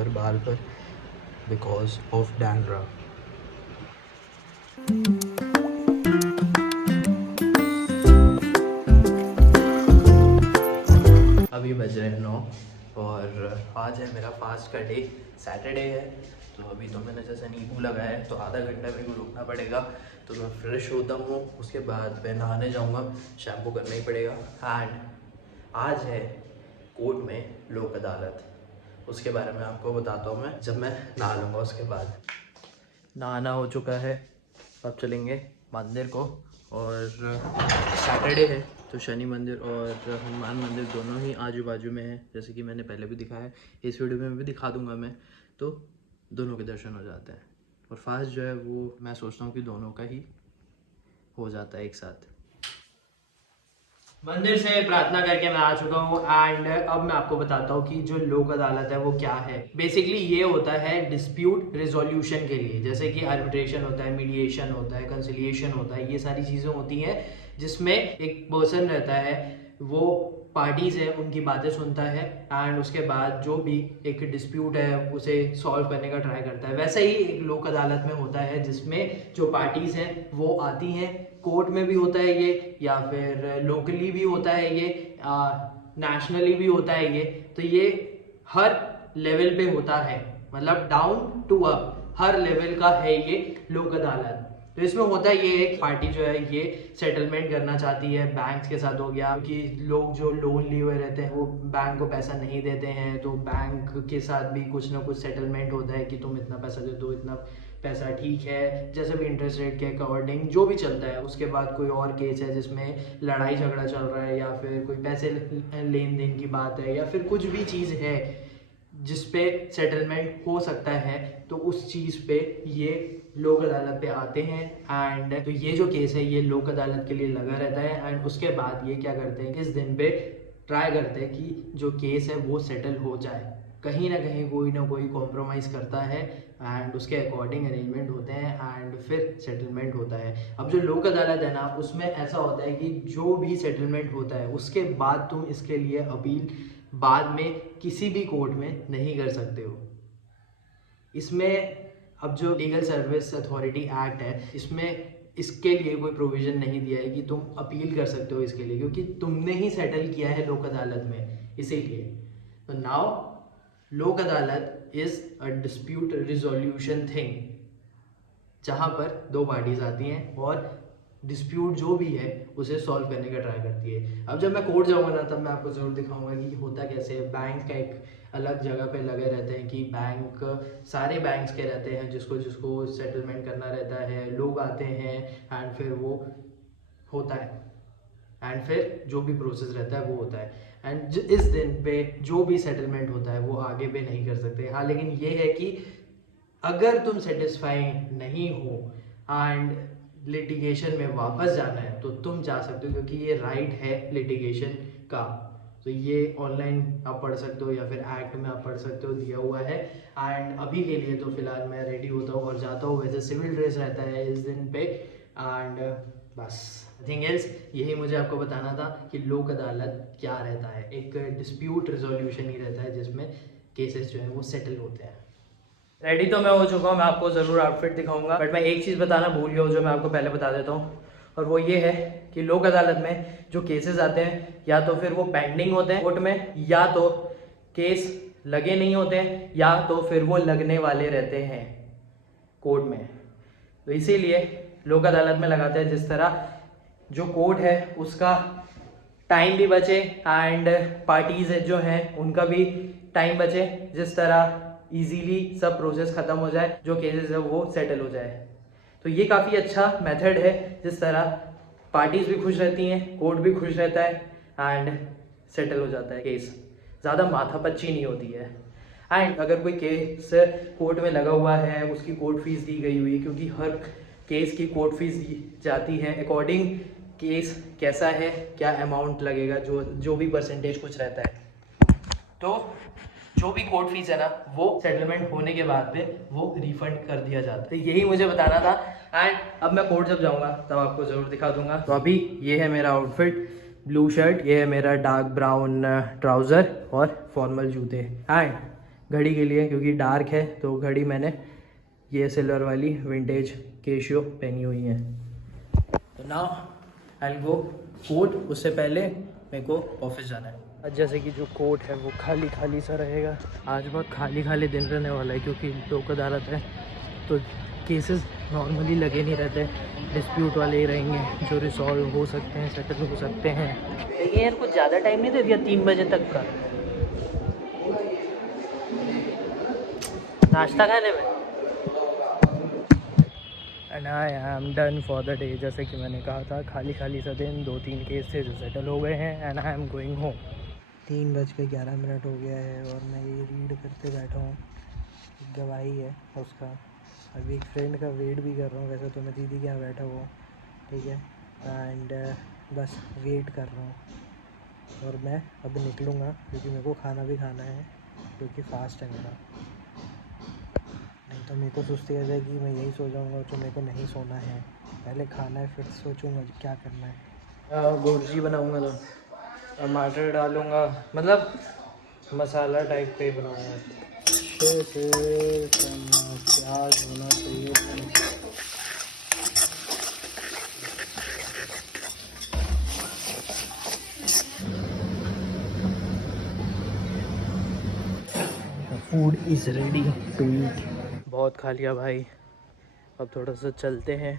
पर बाल पर बिकॉज ऑफ डैंड्रफ। अभी बज रहे हैं 9 और आज है मेरा फास्ट का डे, सैटरडे है। तो अभी तो मैंने जैसे नींबू लगाया है तो आधा घंटा मेरे को रुकना पड़ेगा। तो मैं फ्रेश होता हूँ, उसके बाद मैं नहाने जाऊँगा, शैम्पू करना ही पड़ेगा। एंड आज है कोर्ट में लोक अदालत, उसके बारे में आपको बताता हूँ मैं जब मैं नहा लूँगा। उसके बाद नहाना हो चुका है, अब चलेंगे मंदिर को। और सैटरडे है तो शनि मंदिर और हनुमान मंदिर दोनों ही आजू बाजू में है, जैसे कि मैंने पहले भी दिखाया है, इस वीडियो में भी दिखा दूंगा मैं। तो दोनों के दर्शन हो जाते हैं और फास्ट जो है वो मैं सोचता हूँ कि दोनों का ही हो जाता है एक साथ। मंदिर से प्रार्थना करके मैं आ चुका हूँ एंड अब मैं आपको बताता हूँ कि जो लोक अदालत है वो क्या है। बेसिकली ये होता है डिस्प्यूट रिजोल्यूशन के लिए, जैसे कि आर्बिट्रेशन होता है, मीडिएशन होता है, कंसिलिएशन होता है, ये सारी चीज़ें होती हैं जिसमें एक पर्सन रहता है, वो पार्टीज है उनकी बातें सुनता है एंड उसके बाद जो भी एक डिस्प्यूट है उसे सॉल्व करने का ट्राई करता है। वैसे ही एक लोक अदालत में होता है जिसमें जो पार्टीज हैं वो आती हैं, कोर्ट में भी होता है ये, या फिर लोकली भी होता है ये, नेशनली भी होता है ये। तो ये हर लेवल पे होता है, मतलब डाउन टू अप हर लेवल का है ये लोक अदालत। तो इसमें होता है ये एक पार्टी जो है ये सेटलमेंट करना चाहती है बैंक्स के साथ, हो गया कि लोग जो लोन लिए हुए रहते हैं वो बैंक को पैसा नहीं देते हैं, तो बैंक के साथ भी कुछ ना कुछ सेटलमेंट होता है कि तुम इतना पैसा दे दो, इतना पैसा ठीक है, जैसे भी इंटरेस्ट रेट के अकॉर्डिंग जो भी चलता है। उसके बाद कोई और केस है जिसमें लड़ाई झगड़ा चल रहा है, या फिर कोई पैसे लेन देन की बात है, या फिर कुछ भी चीज़ है जिस पे सेटलमेंट हो सकता है, तो उस चीज़ पे ये लोक अदालत पे आते हैं। एंड तो ये जो केस है ये लोक अदालत के लिए लगा रहता है एंड उसके बाद ये क्या करते हैं, इस दिन पे ट्राई करते हैं कि जो केस है वो सेटल हो जाए। कहीं ना कोई कॉम्प्रोमाइज़ करता है एंड उसके अकॉर्डिंग अरेंजमेंट होते हैं एंड फिर सेटलमेंट होता है। अब जो लोक अदालत है ना, उसमें ऐसा होता है कि जो भी सेटलमेंट होता है उसके बाद तुम इसके लिए अपील बाद में किसी भी कोर्ट में नहीं कर सकते हो। इसमें अब जो लीगल सर्विस अथॉरिटी एक्ट है, इसमें इसके लिए कोई प्रोविज़न नहीं दिया है कि तुम अपील कर सकते हो इसके लिए, क्योंकि तुमने ही सेटल किया है लोक अदालत में, इसीलिए। तो नाउ लोक अदालत is a dispute resolution thing, जहाँ पर दो पार्टीज आती हैं और डिस्प्यूट जो भी है उसे सॉल्व करने का ट्राई करती है। अब जब मैं कोर्ट जाऊँगा ना तब मैं आपको ज़रूर दिखाऊंगा कि होता कैसे है। बैंक का एक अलग जगह पे लगे रहते हैं कि बैंक सारे बैंक्स के रहते हैं, जिसको जिसको सेटलमेंट करना रहता है, लोग आते हैं एंड फिर वो होता है एंड फिर जो भी प्रोसेस रहता है वो होता है एंड इस दिन पे जो भी सेटलमेंट होता है वो आगे पे नहीं कर सकते। हाँ, लेकिन ये है कि अगर तुम सेटिस्फाई नहीं हो एंड लिटिगेशन में वापस जाना है तो तुम जा सकते हो, क्योंकि ये राइट है लिटिगेशन का। तो ये ऑनलाइन आप पढ़ सकते हो या फिर एक्ट में आप पढ़ सकते हो, दिया हुआ है। एंड अभी के लिए तो फिलहाल मैं रेडी होता हूँ और जाता हूँ। वैसे सिविल ड्रेस रहता है इस दिन पे एंड बस नथिंग एल्स। यही मुझे आपको बताना था कि लोक अदालत क्या रहता है। एक डिस्प्यूट रिजोल्यूशन ही रहता है जिसमें केसेस जो है वो सेटल होते हैं। रेडी तो मैं हो चुका हूँ, मैं आपको ज़रूर आउटफिट दिखाऊंगा, बट मैं एक चीज़ बताना भूल गया हूँ जो मैं आपको पहले बता देता हूँ, और वो ये है कि लोक अदालत में जो केसेस आते हैं या तो फिर वो पेंडिंग होते हैं कोर्ट में, या तो केस लगे नहीं होते हैं, या तो फिर वो लगने वाले रहते हैं कोर्ट में। तो इसीलिए लोक अदालत में लगाते हैं, जिस तरह जो कोर्ट है उसका टाइम भी बचे एंड पार्टीज जो हैं उनका भी टाइम बचे, जिस तरह इजीली सब प्रोसेस खत्म हो जाए, जो केसेस है वो सेटल हो जाए। तो ये काफ़ी अच्छा मेथड है, जिस तरह पार्टीज भी खुश रहती हैं, कोर्ट भी खुश रहता है एंड सेटल हो जाता है केस, ज़्यादा माथापच्ची नहीं होती है। एंड अगर कोई केस कोर्ट में लगा हुआ है, उसकी कोर्ट फीस दी गई हुई है, क्योंकि हर केस की कोर्ट फीस दी जाती है अकॉर्डिंग केस कैसा है, क्या अमाउंट लगेगा, जो भी परसेंटेज कुछ रहता है। तो जो भी कोर्ट फीस है ना वो सेटलमेंट होने के बाद पे वो रिफंड कर दिया जाता है। तो यही मुझे बताना था एंड अब मैं कोर्ट जब जाऊंगा तब आपको ज़रूर दिखा दूंगा। तो अभी ये है मेरा आउटफिट, ब्लू शर्ट, ये है मेरा डार्क ब्राउन ट्राउज़र और फॉर्मल जूते एंड घड़ी के लिए, क्योंकि डार्क है तो घड़ी मैंने ये सिल्वर वाली विंटेज केशियो पहनी हुई है। तो now I will go court, उससे पहले मेरे को ऑफिस जाना है। आज जैसे कि जो कोर्ट है वो खाली खाली सा रहेगा, आज बहुत खाली खाली दिन रहने वाला है, क्योंकि लोक अदालत है तो केसेस नॉर्मली लगे नहीं रहते, डिस्प्यूट वाले ही रहेंगे जो रिसॉल्व हो सकते हैं, सेटल हो सकते हैं। लेकिन यार कुछ ज़्यादा टाइम नहीं दे दिया 3 बजे तक का नाश्ता खाने में। And I am done for the day. जैसे कि मैंने कहा था, खाली खाली सा दिन, 2-3 केस थे जो सेटल हो गए हैं and I am going home. 3:11 हो गया है और मैं ये रीड करते बैठा हूँ, गवाही है उसका। अभी एक फ्रेंड का वेट भी कर रहा हूँ, वैसे तो मैं दीदी के यहाँ बैठा हुआ हूँ, ठीक है, एंड बस वेट कर रहा हूँ। और मैं अब निकलूँगा क्योंकि मेरे को खाना भी खाना है, क्योंकि फास्ट है मेरा, नहीं तो मेरे को सुस्ती आ जाएगी, मैं यही सो जाऊँगा तो मेरे को नहीं सोना है। पहले खाना है फिर सोचूंगा क्या करना है। गुर्जी बनाऊँगा तो टमाटर डालूँगा, मतलब मसाला टाइप का ही बनाऊँगा। अच्छे से प्याज होना चाहिए। Food is ready to eat. बहुत खा लिया भाई, अब थोड़ा सा चलते हैं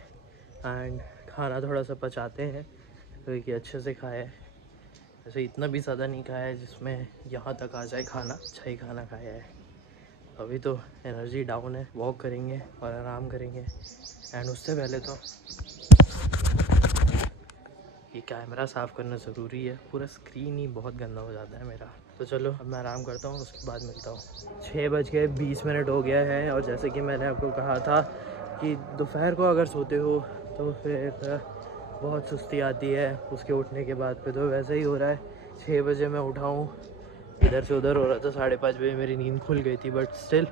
एंड खाना थोड़ा सा पचाते हैं, क्योंकि अच्छे से खाया है। वैसे इतना भी ज़्यादा नहीं खाया है जिसमें यहाँ तक आ जाए खाना, अच्छा ही खाना खाया है। अभी तो एनर्जी डाउन है, वॉक करेंगे और आराम करेंगे। एंड उससे पहले तो ये कैमरा साफ़ करना ज़रूरी है, पूरा स्क्रीन ही बहुत गंदा हो जाता है मेरा। तो चलो अब मैं आराम करता हूँ, उसके बाद मिलता हूँ। 6:20 हो गया है और जैसे कि मैंने आपको कहा था कि दोपहर को अगर सोते हो तो फिर बहुत सुस्ती आती है उसके उठने के बाद पे। तो वैसे ही हो रहा है, 6 बजे मैं उठा हूँ, इधर से उधर हो रहा था, 5:30 बजे मेरी नींद खुल गई थी, बट स्टिल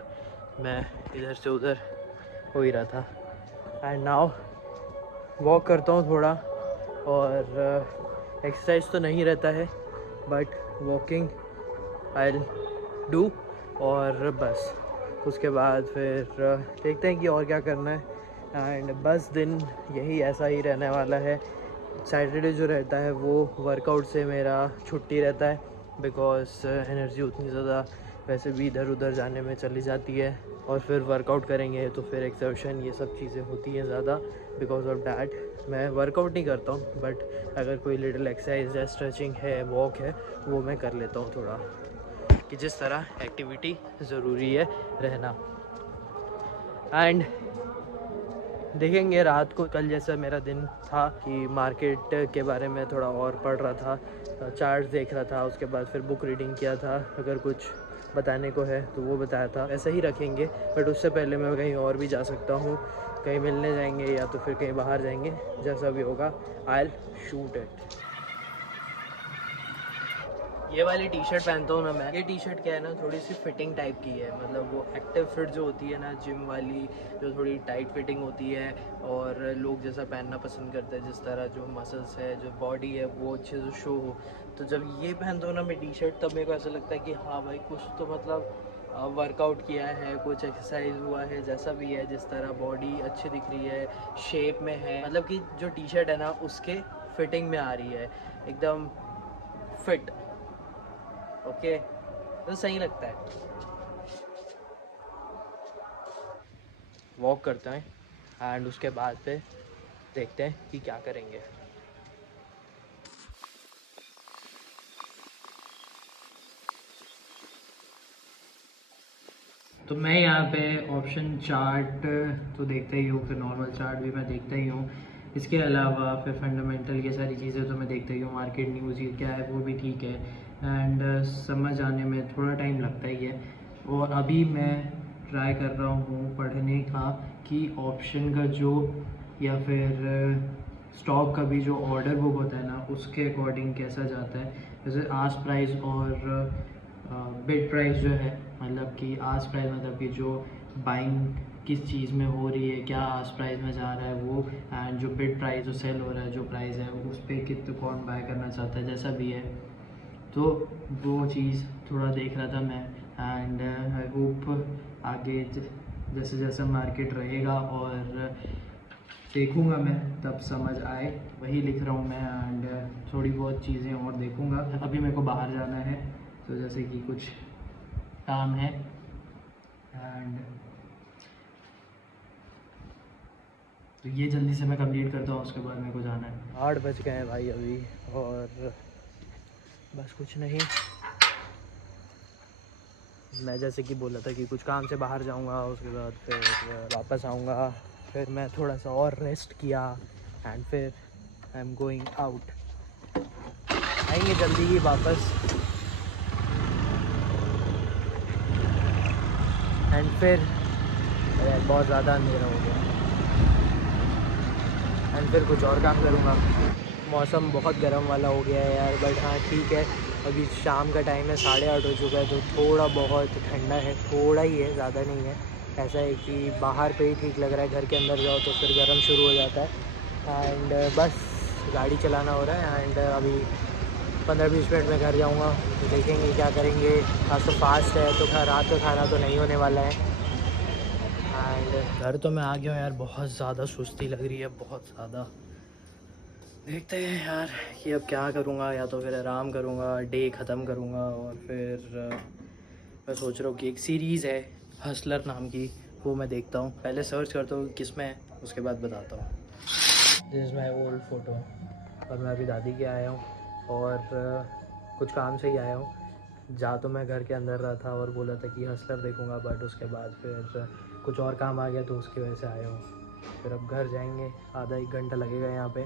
मैं इधर से उधर हो ही रहा था। एंड नाउ वॉक करता हूँ थोड़ा, और एक्सरसाइज तो नहीं रहता है बट वॉकिंग आई डू, और बस उसके बाद फिर देखते हैं कि और क्या करना है। एंड बस दिन यही ऐसा ही रहने वाला है। सैटरडे जो रहता है वो वर्कआउट से मेरा छुट्टी रहता है, बिकॉज एनर्जी उतनी ज़्यादा वैसे भी इधर उधर जाने में चली जाती है, और फिर वर्कआउट करेंगे तो फिर एक्सर्शन ये सब चीज़ें होती हैं ज़्यादा। बिकॉज ऑफ डैट मैं वर्कआउट नहीं करता हूँ, बट अगर कोई लिटिल एक्सरसाइज है, स्ट्रेचिंग है, वॉक है, वो मैं कर लेता हूँ थोड़ा, कि जिस तरह एक्टिविटी ज़रूरी है रहना। एंड देखेंगे रात को, कल जैसा मेरा दिन था कि मार्केट के बारे में थोड़ा और पढ़ रहा था, चार्ट्स देख रहा था, उसके बाद फिर बुक रीडिंग किया था, अगर कुछ बताने को है तो वो बताया था, ऐसे ही रखेंगे। बट उससे पहले मैं कहीं और भी जा सकता हूँ, कहीं मिलने जाएंगे या तो फिर कहीं बाहर जाएंगे, जैसा भी होगा आई विल शूट इट। ये वाली टी शर्ट पहनता हूँ ना मैं, ये टी शर्ट क्या है ना, थोड़ी सी फिटिंग टाइप की है, मतलब वो एक्टिव फिट जो होती है ना, जिम वाली, जो थोड़ी टाइट फिटिंग होती है और लोग जैसा पहनना पसंद करते हैं, जिस तरह जो मसल्स है, जो बॉडी है वो अच्छे से शो हो। तो जब ये पहनता हूँ ना मैं टी शर्ट, तब मेरे को ऐसा लगता है कि हाँ भाई कुछ तो मतलब वर्कआउट किया है, कुछ एक्सरसाइज हुआ है, जैसा भी है, जिस तरह बॉडी अच्छी दिख रही है, शेप में है, मतलब कि जो टी शर्ट है ना उसके फिटिंग में आ रही है, एकदम फिट। ओके, तो सही लगता है। वॉक करते हैं एंड उसके बाद फिर देखते हैं कि क्या करेंगे। तो मैं यहाँ पे ऑप्शन चार्ट तो देखता ही हूँ, फिर नॉर्मल चार्ट भी मैं देखता ही हूँ, इसके अलावा फिर फंडामेंटल ये सारी चीज़ें तो मैं देखता ही हूँ, मार्केट न्यूज़ ये क्या है वो भी ठीक है। एंड समझ आने में थोड़ा टाइम लगता ही है। और अभी मैं ट्राई कर रहा हूँ पढ़ने का कि ऑप्शन का जो, या फिर स्टॉक का भी जो ऑर्डर बुक होता है ना, उसके अकॉर्डिंग कैसा जाता है। जैसे आस्क प्राइस और बिड प्राइस जो है, मतलब कि आस्क प्राइस मतलब कि जो बाइंग किस चीज़ में हो रही है, क्या आस्क प्राइस में जा रहा है वो, एंड जो बिड प्राइस जो सेल हो रहा है, जो प्राइस है उस पर कितने कौन बाय करना चाहता है, जैसा भी है। तो वो चीज़ थोड़ा देख रहा था मैं। एंड आई होप आगे जैसे जैसे मार्केट रहेगा और देखूंगा मैं तब समझ आए, वही लिख रहा हूँ मैं। एंड थोड़ी बहुत चीज़ें और देखूंगा। अभी मेरे को बाहर जाना है, तो जैसे कि कुछ काम है एंड तो ये जल्दी से मैं कंप्लीट करता हूँ, उसके बाद मेरे को जाना है। 8 बज गए हैं भाई अभी, और बस कुछ नहीं। मैं जैसे कि बोला था कि कुछ काम से बाहर जाऊंगा, उसके बाद फिर वापस आऊंगा। फिर मैं थोड़ा सा और रेस्ट किया एंड फिर आई एम गोइंग आउट। आएंगे जल्दी ही वापस एंड फिर बहुत ज़्यादा अंधेरा हो गया एंड फिर कुछ और काम करूँगा। मौसम बहुत गर्म वाला हो गया है यार, बट हाँ ठीक है। अभी शाम का टाइम है, 8:30 हो चुका है, तो थोड़ा बहुत ठंडा है, थोड़ा ही है, ज़्यादा नहीं है। ऐसा है कि बाहर पे ही ठीक लग रहा है, घर के अंदर जाओ तो फिर गर्म शुरू हो जाता है। एंड बस गाड़ी चलाना हो रहा है एंड अभी 15-20 मिनट में घर जाऊँगा, तो देखेंगे क्या करेंगे। आज तो फास्ट है, तो रात का खाना तो नहीं होने वाला है। एंड घर तो मैं आ गया हूँ यार, बहुत ज़्यादा सुस्ती लग रही है, बहुत ज़्यादा। देखते हैं यार कि अब क्या करूँगा, या तो फिर आराम करूँगा, डे ख़त्म करूँगा, और फिर मैं सोच रहा हूँ कि एक सीरीज़ है हसलर नाम की, वो मैं देखता हूँ। पहले सर्च करता हूँ किस में है, उसके बाद बताता हूँ। This is my old photo, और मैं अभी दादी के आया हूँ और कुछ काम से ही आया हूँ। जा तो मैं घर के अंदर रहा था और बोला था कि हसलर देखूँगा, बट उसके बाद फिर कुछ और काम आ गया, तो उसकी वजह से आया हूँ। फिर अब घर जाएंगे, आधा 1 घंटा लगेगा यहाँ पे।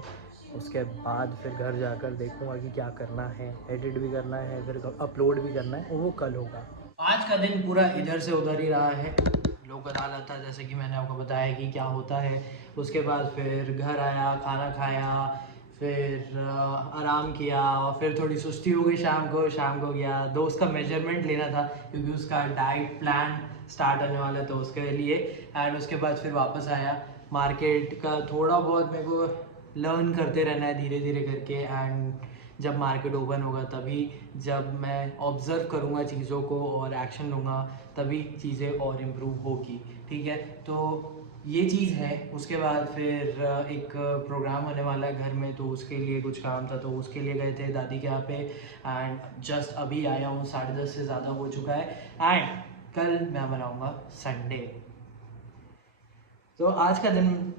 उसके बाद फिर घर जाकर देखूँगा कि क्या करना है, एडिट भी करना है, फिर अपलोड भी करना है, वो कल होगा। आज का दिन पूरा इधर से उधर ही रहा है। लोक अदालत था, जैसे कि मैंने आपको बताया कि क्या होता है। उसके बाद फिर घर आया, खाना खाया, फिर आराम किया, और फिर थोड़ी सुस्ती हो गई। शाम को गया दोस्त का मेजरमेंट लेना था, क्योंकि उसका डाइट प्लान स्टार्ट होने वाला है, तो उसके लिए। एंड उसके बाद फिर वापस आया। मार्केट का थोड़ा बहुत मेरे को लर्न करते रहना है धीरे धीरे करके। एंड जब मार्केट ओपन होगा तभी, जब मैं ऑब्ज़र्व करूँगा चीज़ों को और एक्शन लूँगा, तभी चीज़ें और इम्प्रूव होगी। ठीक है, तो ये चीज़ है। उसके बाद फिर एक प्रोग्राम होने वाला है घर में, तो उसके लिए कुछ काम था, तो उसके लिए गए थे दादी के यहाँ पे। एंड जस्ट अभी आया हूँ, 10:30 से ज़्यादा हो चुका है। एंड कल मैं बनाऊँगा संडे। तो आज का दिन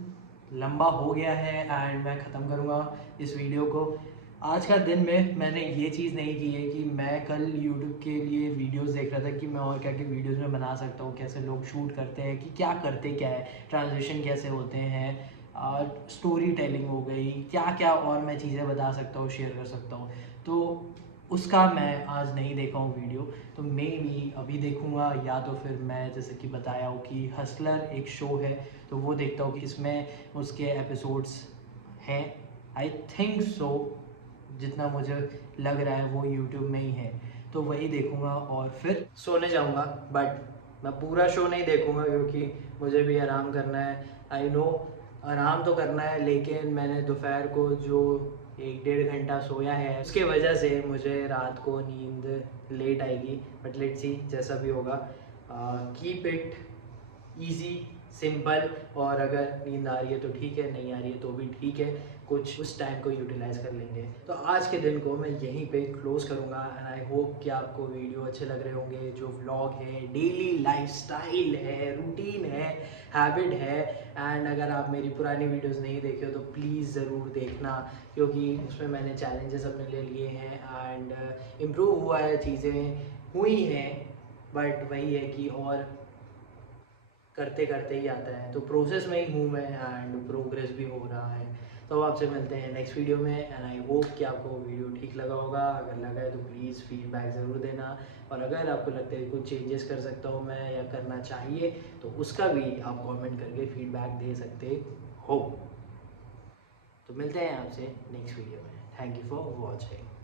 लंबा हो गया है एंड मैं ख़त्म करूँगा इस वीडियो को। आज का दिन में मैंने ये चीज़ नहीं की है कि मैं कल यूट्यूब के लिए वीडियोस देख रहा था कि मैं और क्या क्या वीडियोस में बना सकता हूँ, कैसे लोग शूट करते हैं, कि क्या करते क्या है, ट्रांजिशन कैसे होते हैं, स्टोरी टेलिंग हो गई, क्या क्या और मैं चीज़ें बता सकता हूँ, शेयर कर सकता हूँ। तो उसका मैं आज नहीं देखा हूँ वीडियो, तो मे बी अभी देखूँगा, या तो फिर मैं जैसे कि बताया हूँ कि हसलर एक शो है, तो वो देखता हूँ कि इसमें उसके एपिसोड्स हैं। आई थिंक सो, जितना मुझे लग रहा है वो यूट्यूब में ही है, तो वही देखूँगा और फिर सोने जाऊँगा। बट मैं पूरा शो नहीं देखूँगा, क्योंकि मुझे भी आराम करना है। आई नो आराम तो करना है, लेकिन मैंने दोपहर को जो 1-1.5 घंटा सोया है, उसके वजह से मुझे रात को नींद लेट आएगी। बट लेट्स सी, जैसा भी होगा। कीप इट ईजी, सिंपल, और अगर नींद आ रही है तो ठीक है, नहीं आ रही है तो भी ठीक है, कुछ उस टाइम को यूटिलाइज कर लेंगे। तो आज के दिन को मैं यहीं पे क्लोज करूँगा एंड आई होप कि आपको वीडियो अच्छे लग रहे होंगे। जो व्लॉग है, डेली लाइफस्टाइल है, रूटीन है, हैबिट है। एंड अगर आप मेरी पुरानी वीडियोस नहीं देखे हो तो प्लीज़ ज़रूर देखना, क्योंकि उसमें मैंने चैलेंजेस अपने लिए लिए हैं एंड इम्प्रूव हुआ है, चीज़ें हुई हैं। बट वही है कि और करते करते ही आता है, तो प्रोसेस में ही हूँ मैं एंड प्रोग्रेस भी हो रहा है। तो आपसे मिलते हैं नेक्स्ट वीडियो में एंड आई होप कि आपको वीडियो ठीक लगा होगा। अगर लगा है तो प्लीज़ फीडबैक ज़रूर देना, और अगर आपको लगता है कुछ चेंजेस कर सकता हूँ मैं या करना चाहिए, तो उसका भी आप कमेंट करके फीडबैक दे सकते हो। तो मिलते हैं आपसे नेक्स्ट वीडियो में। Thank you for watching.